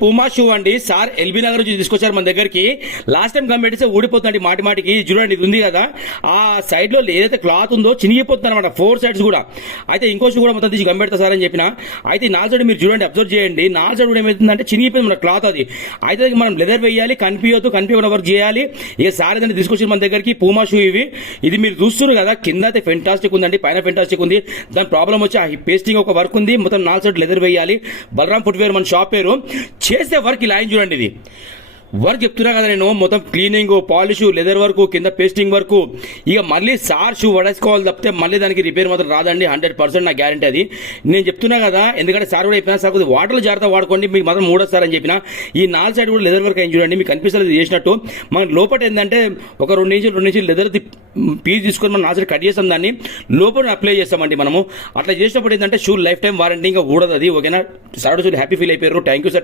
Puma shoe అండి sir LB Nagar నుంచి తీసుకొచ్చారు మన దగ్గరికి. లాస్ట్ టైం గమ్మెడిస్తే ఊడిపోతుంది మాటి మాటికి. చూడండి ఇది ఉంది కదా, ఆ సైడ్ లో ఏదైతే క్లాత్ ఉందో చినిగిపోతుంది అనమాట, 4 sides కూడా. అయితే ఇంకో షూ కూడా మొత్తం తీసి గమ్మెడతా సార్ అని చెప్పిన. అయితే నాలుగు సైడ్ మీరు చూడండి, అబ్జర్వ్ చేయండి, నాలుగు సైడ్ కూడా ఏమవుతుందంటే చినిగిపోయింది మన క్లాత్. అది అయితే మనం లెదర్ వేయాలి, కనిపించడం వర్క్ చేయాలి. ఇక సార్ ఏదైనా తీసుకొచ్చి మన దగ్గరికి పూమా షూ ఇది మీరు చూస్తున్నారు కదా, కింద అయితే ఫెంటాస్టిక్ ఉందండి, పైన ఫెంటాస్టిక్ ఉంది. దాని ప్రాబ్లం వచ్చి ఆ పేస్టింగ్ ఒక వర్క్ ఉంది, మొత్తం నాలుగు సైడ్ లెదర్ వేయాలి. బలరాం ఫుట్వేర్ మన షాప్ పేరు. చేసే వర్క్ ఇలా చూడండి, ఇది వర్క్ చెప్తున్నా కదా నేను, మొత్తం క్లీనింగ్, పాలిష్, లెదర్ వర్క్, కింద పేస్టింగ్ వర్క్. ఇక మళ్ళీ సార్ షూ వడేసుకోవాలి తప్పితే మళ్ళీ దానికి రిపేర్ మాత్రం రాదండి, 100% నా గ్యారంటీ అది. నేను చెప్తున్నా కదా, ఎందుకంటే సార్ కూడా చెప్పినా, సార్ కొద్దిగా వాటర్లు జాగ్రత్త వాడుకోండి, మీకు మాత్రం మూడోసారి చెప్పిన. ఈ 4 సైడ్ కూడా లెదర్ వర్క్ అయింది చూడండి, మీకు కనిపిస్తుంది చేసినట్టు. మన లోపల ఏంటంటే ఒక 2 ఇంచులు లెదర్ పీస్ తీసుకొని మనం 4 సైడ్ కట్ చేస్తాం, దాన్ని లోపల అప్లై చేస్తామండి మనము. అట్లా చేసినప్పుడు ఏంటంటే షూ లైఫ్ టైం వారంటీ, ఇంకా కూడదు అది. ఓకేనా? సార్ హ్యాపీ ఫీల్ అయిపోయారు. Thank you sir.